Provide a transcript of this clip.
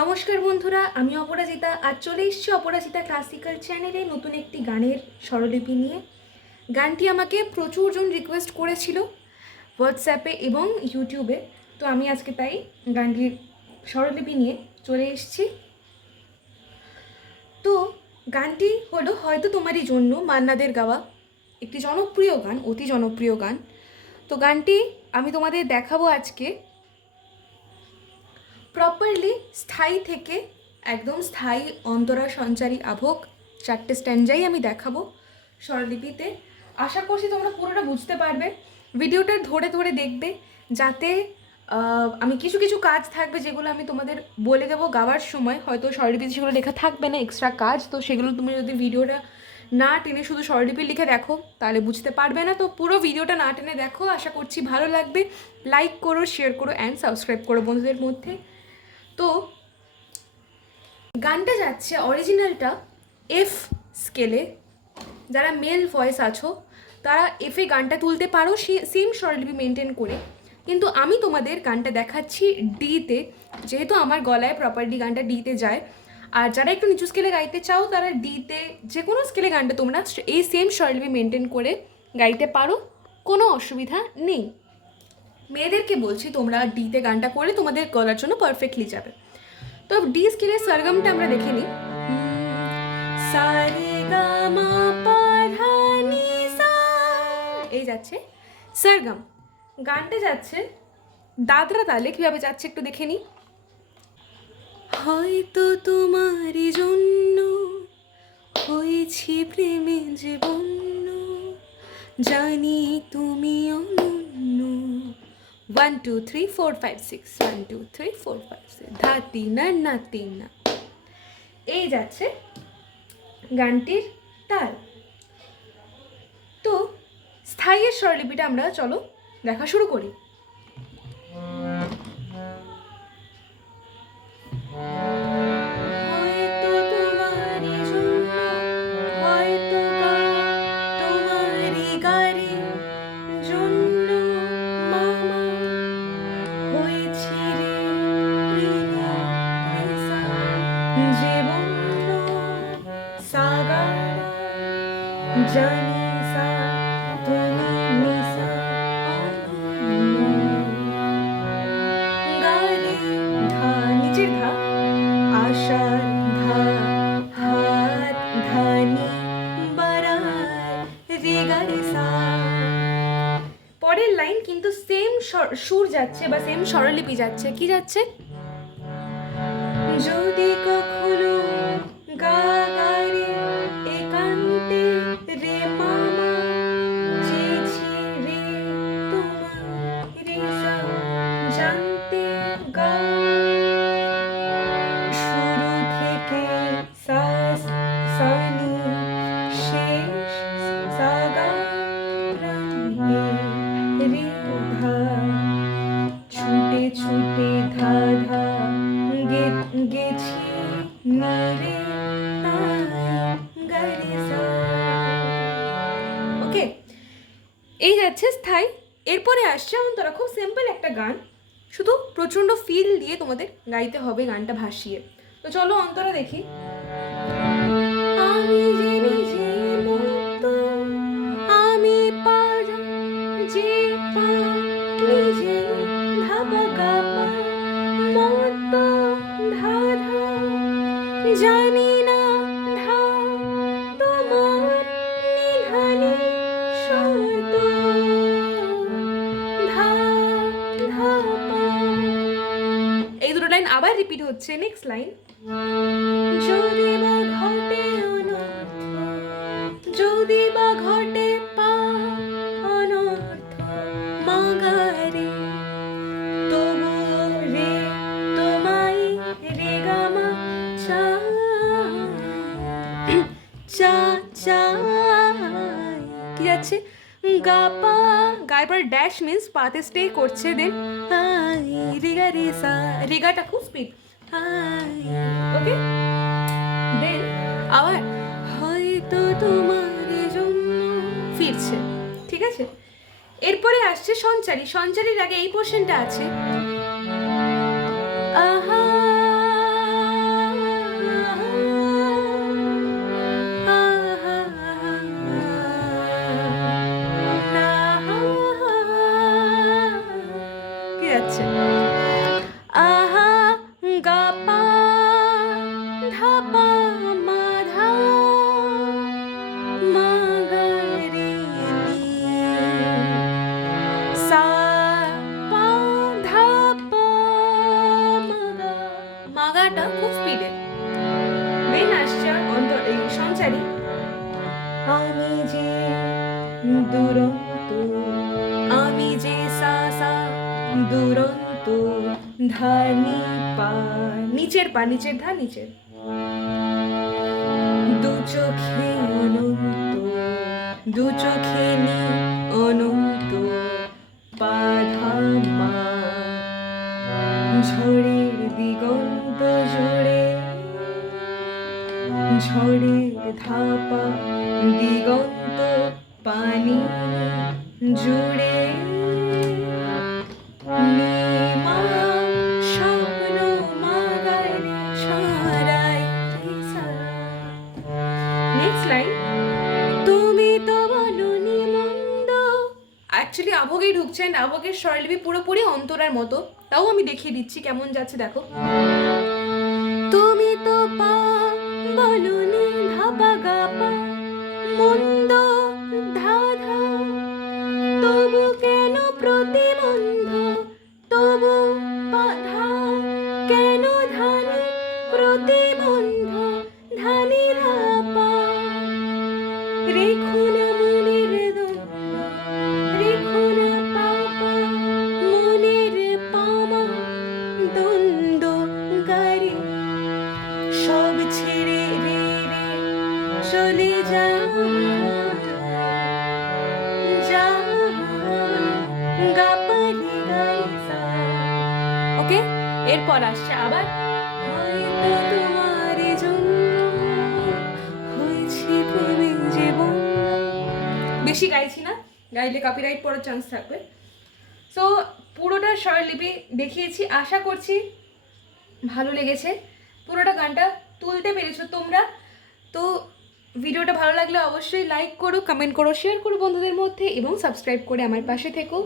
নমস্কার বন্ধুরা, আমি অপরাজিতা। আজ চলে এসেছি অপরাজিতা ক্লাসিক্যাল চ্যানেলে নতুন একটি গানের স্বরলিপি নিয়ে। গানটি আমাকে প্রচুরজন রিকোয়েস্ট করেছিল হোয়াটসঅ্যাপে এবং ইউটিউবে, তো আমি আজকে তাই গানটির স্বরলিপি নিয়ে চলে এসেছি। তো গানটি হলো হয়তো তোমারই জন্য, মান্নাদের গাওয়া একটি জনপ্রিয় গান, অতি জনপ্রিয় গান। তো গানটি আমি তোমাদের দেখাবো আজকে প্রপারলি স্থায়ী থেকে একদম স্থায়ী অন্তরা সঞ্চারী আভোগ 4টে স্ট্যান্ডাই আমি দেখাবো স্বরলিপিতে। আশা করছি তোমরা পুরোটা বুঝতে পারবে, ভিডিওটা ধরে ধরে দেখবে, যাতে আমি কিছু কিছু কাজ থাকবে যেগুলো আমি তোমাদের বলে দেবো গাওয়ার সময়। হয়তো স্বরলিপিতে সেগুলো লেখা থাকবে না, এক্সট্রা কাজ, তো সেগুলো তুমি যদি ভিডিওটা না টেনে শুধু স্বরলিপি লিখে দেখো তাহলে বুঝতে পারবে না। তো পুরো ভিডিওটা না টেনে দেখো, আশা করছি ভালো লাগবে। লাইক করো, শেয়ার করো অ্যান্ড সাবস্ক্রাইব করো বন্ধুদের মধ্যে। তো গানটা যাচ্ছে অরিজিনালটা এফ স্কেলে। যারা মেল ভয়েস আছো তারা এফে গানটা তুলতে পারো সেম স্বরলিপি মেনটেন করে, কিন্তু আমি তোমাদের গানটা দেখাচ্ছি ডিতে, যেহেতু আমার গলায় প্রপারলি গানটা ডিতে যায়। আর যারা একটু নিচু স্কেলে গাইতে চাও তারা ডিতে, যে কোনো স্কেলে গানটা তোমরা এই সেম স্বরলিপি মেনটেন করে গাইতে পারো, কোনো অসুবিধা নেই। মেয়েদেরকে বলছি তোমরা ডিতে গানটা করে তোমাদের গলার জন্য পারফেক্টলি যাবে। তো ডি স্কেলের সরগমটা আমরা দেখে নিই। এই যাচ্ছে সরগম। গানটা যাচ্ছে দাদরা তালে। কীভাবে যাচ্ছে একটু দেখে নিই। হয়তো তোমারই জন্য হয়েছি প্রেমে যে বন্য, জানি তুমি অনন্য। 1 2 3 4 5 6 1 2 3 4 5 6 ধাতি না নাতি না। এই যাচ্ছে গানটির তাল। তো স্থায়ীর স্বরলিপিটা আমরা চলো দেখা শুরু করি। জানি সা তুমি নিসা গারে ধা নিচের ধা, আশার ধা হাত ধানি বারায় রে গারে সা। পরের লাইন কিন্তু সেম সুর যাচ্ছে বা সেম স্বরলিপি যাচ্ছে। কি যাচ্ছে? যদি কখনো গা গারে একান্তে রে মামা চেয়েছি রে তোমার রে সা জানতে গা শুরু থেকে সাস সানি শেষ সাগা রে ধা ছুটে ছুটে ধা ধা গেছি নিরে গারে সা। ওকে, এই যাচ্ছে স্থায়ী। এরপরে আসছে অন্তরা। খুব সিম্পল একটা গান, শুধু প্রচণ্ড ফিল দিয়ে তোমাদের গাইতে হবে গানটা ভাসিয়ে। তো চলো অন্তরা দেখি। আমি জেনে যে মুক্ত, আমি পাজা যে পা নিজে ধাপা গাপা মত ধা ধা জানি না ধা তোমার নিধানে শর্ত ধা ধা পা। এই দুটো লাইন আবার রিপিট হচ্ছে। নেক্সট লাইন, যদি বা ঘটে অনর্থ, যদি বা ঘটে পা অনর্থ মাগারে তবু রে তোমায় রে গামা চা চা চা। কি যাচ্ছে? গা পা, গায়ের পর ড্যাশ মিন্স পাতে স্টে করছে, দেন রেগা রে সা, রেগাটা খুব স্পিড। ওকে, দেন আবার হয়তো তোমার জন্য ফিরছে। ঠিক আছে, এরপরে আসছে সঞ্চারী। সঞ্চারীর আগে এই পোর্শনটা আছে। আহা মাগাটা খুব স্পিডে। দেন আসছে এই সঞ্চারী, আমি যে দুরন্ত, আমি যে সা সা দুরন্ত, ধানি পা, নিচের পা, নিচের ধা, নিচের, দু চোখে অনন্ত, দু চোখে নি অনন্ত, বাধা মা, ঝড়ের দিগন্ত জুড়ে, ঝড়ের ধাপা দিগন্ত পানি জুড়ে, নীমা স্বপ্ন মাগারে ছড়াই। নেক্সট লাইন, তুমি তো বলনি মন্দ। অ্যাকচুয়ালি আভোগেই ঢুকছেন, আভোগের স্বরলিপি পুরোপুরি অন্তরার মতো, তাও আমি দেখিয়ে দিচ্ছি কেমন যাচ্ছে দেখো। তুমি তো পা বলনি ধাপা গাপা মন্দ ধা ধা, তবু কেন প্রতিবন্ধ, তবু বাধা কেন ধানি প্রতিবন্ধ, ধানি ধাপা, রেখো না মনের দ্বন্দ্ব, রেখো না পাপা মনের পামা, দ্বন্দ্ব গারে সব ছেড়ে রে রে চলে যা, যা গাপালি গারে সা। ওকে, এরপর আসছে আবার, হয়তো তোমার জন্য হয়েছে প্রেমের জীবন। বেশি গাইছি না, গাইলে কপিরাইট পড়ার চান্স থাকবে। সো পুরোটা স্বরলিপি দেখিয়েছি, আশা করছি ভালো লেগেছে, পুরোটা গানটা তুলতে পেরেছো তোমরা। তো ভিডিওটা ভালো লাগলে অবশ্যই লাইক করো, কমেন্ট করো, শেয়ার করো বন্ধুদের মধ্যে এবং সাবস্ক্রাইব করে আমার পাশে থেকো।